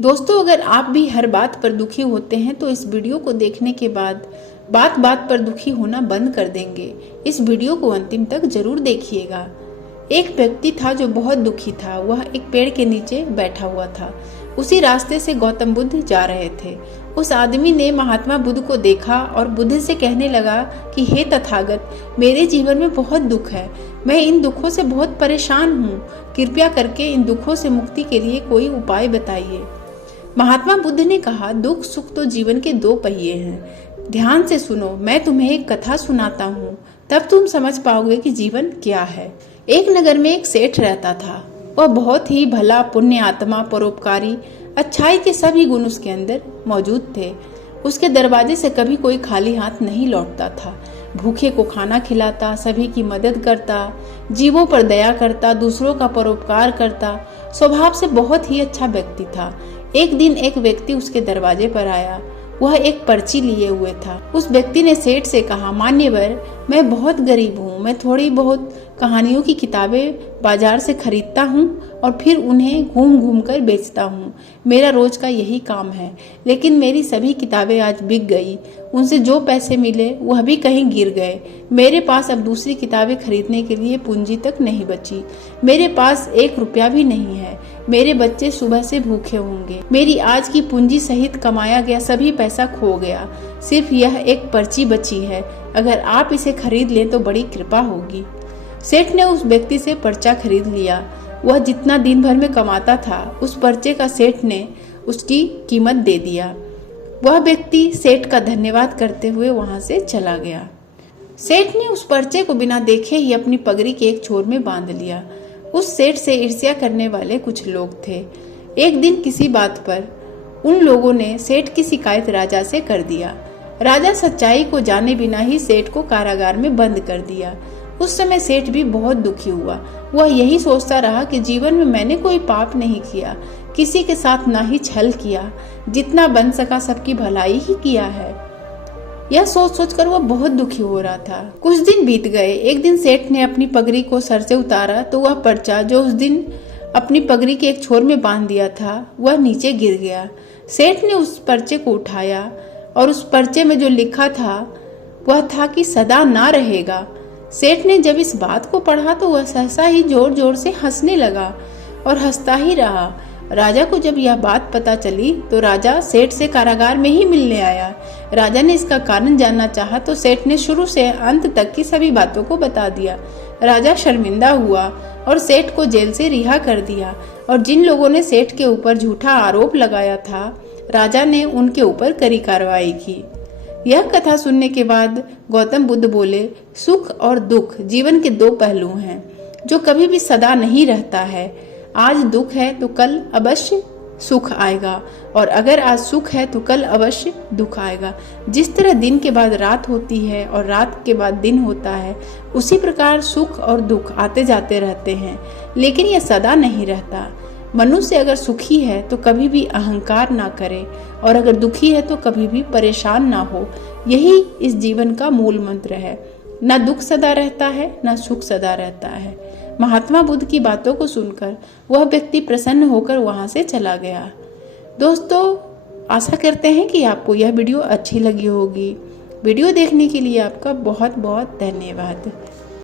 दोस्तों, अगर आप भी हर बात पर दुखी होते हैं तो इस वीडियो को देखने के बाद बात बात पर दुखी होना बंद कर देंगे। इस वीडियो को अंतिम तक जरूर देखिएगा। एक व्यक्ति था जो बहुत दुखी था। वह एक पेड़ के नीचे बैठा हुआ था। उसी रास्ते से गौतम बुद्ध जा रहे थे। उस आदमी ने महात्मा बुद्ध को देखा और बुद्ध से कहने लगा कि हे तथागत, मेरे जीवन में बहुत दुख है। मैं इन दुखों से बहुत परेशान हूँ। कृपया करके इन दुखों से मुक्ति के लिए कोई उपाय बताइए। महात्मा बुद्ध ने कहा, दुख सुख तो जीवन के दो पहिए हैं। ध्यान से सुनो, मैं तुम्हें एक कथा सुनाता हूँ, तब तुम समझ पाओगे कि जीवन क्या है। एक नगर में एक सेठ रहता था। वह बहुत ही भला, पुण्य आत्मा, परोपकारी, अच्छाई के सभी गुण उसके अंदर मौजूद थे। उसके दरवाजे से कभी कोई खाली हाथ नहीं लौटता था। भूखे को खाना खिलाता, सभी की मदद करता, जीवों पर दया करता, दूसरों का परोपकार करता, स्वभाव से बहुत ही अच्छा व्यक्ति था। एक दिन एक व्यक्ति उसके दरवाजे पर आया। वह एक पर्ची लिए हुए था। उस व्यक्ति ने सेठ से कहा, मान्यवर, मैं बहुत गरीब हूँ। मैं थोड़ी बहुत कहानियों की किताबें बाजार से खरीदता हूँ और फिर उन्हें घूम घूम कर बेचता हूँ। मेरा रोज का यही काम है। लेकिन मेरी सभी किताबें आज बिक गई। उनसे जो पैसे मिले वह भी कहीं गिर गए। मेरे पास अब दूसरी किताबें खरीदने के लिए पूंजी तक नहीं बची। मेरे पास 1 रुपया भी नहीं है। मेरे बच्चे सुबह से भूखे होंगे। मेरी आज की पूंजी सहित कमाया गया सभी पैसा खो गया। सिर्फ यह एक पर्ची बची है। अगर आप इसे खरीद लें तो बड़ी कृपा होगी। सेठ ने उस व्यक्ति से पर्चा खरीद लिया। वह जितना दिन भर में कमाता था, उस पर्चे का सेठ ने उसकी कीमत दे दिया। वह व्यक्ति सेठ का धन्यवाद करते हुए वहां से चला गया। सेठ ने उस पर्चे को बिना देखे ही अपनी पगड़ी के एक छोर में बांध लिया। उस सेठ से ईर्ष्या करने वाले कुछ लोग थे। एक दिन किसी बात पर उन लोगों ने सेठ की शिकायत राजा से कर दिया। राजा सच्चाई को जाने बिना ही सेठ को कारागार में बंद कर दिया। उस समय सेठ भी बहुत दुखी हुआ। वह यही सोचता रहा कि जीवन में मैंने कोई पाप नहीं किया, किसी के साथ ना ही छल किया, जितना बन सका सबकी भलाई ही किया है। यह सोच सोचकर वह बहुत दुखी हो रहा था। कुछ दिन बीत गए। एक दिन सेठ ने अपनी पगड़ी को सर से उतारा तो वह पर्चा जो उस दिन अपनी पगड़ी के एक छोर में बांध दिया था, वह नीचे गिर गया। सेठ ने उस पर्चे को उठाया और उस पर्चे में जो लिखा था वह था कि सदा ना रहेगा। सेठ ने जब इस बात को पढ़ा तो वह सहसा ही जोर जोर से हंसने लगा और हंसता ही रहा। राजा को जब यह बात पता चली तो राजा सेठ से कारागार में ही मिलने आया। राजा ने इसका कारण जानना चाहा तो सेठ ने शुरू से अंत तक की सभी बातों को बता दिया। राजा शर्मिंदा हुआ और सेठ को जेल से रिहा कर दिया। और जिन लोगों ने सेठ के ऊपर झूठा आरोप लगाया था, राजा ने उनके ऊपर कड़ी कार्रवाई की। यह कथा सुनने के बाद गौतम बुद्ध बोले, सुख और दुख जीवन के दो पहलू हैं जो कभी भी सदा नहीं रहता है। आज दुख है तो कल अवश्य सुख आएगा, और अगर आज सुख है तो कल अवश्य दुख आएगा। जिस तरह दिन के बाद रात होती है और रात के बाद दिन होता है, उसी प्रकार सुख और दुख आते जाते रहते हैं, लेकिन यह सदा नहीं रहता। मनुष्य अगर सुखी है तो कभी भी अहंकार ना करे, और अगर दुखी है तो कभी भी परेशान ना हो। यही इस जीवन का मूल मंत्र है। न दुख सदा रहता है, न सुख सदा रहता है। महात्मा बुद्ध की बातों को सुनकर वह व्यक्ति प्रसन्न होकर वहां से चला गया। दोस्तों, आशा करते हैं कि आपको यह वीडियो अच्छी लगी होगी। वीडियो देखने के लिए आपका बहुत बहुत धन्यवाद।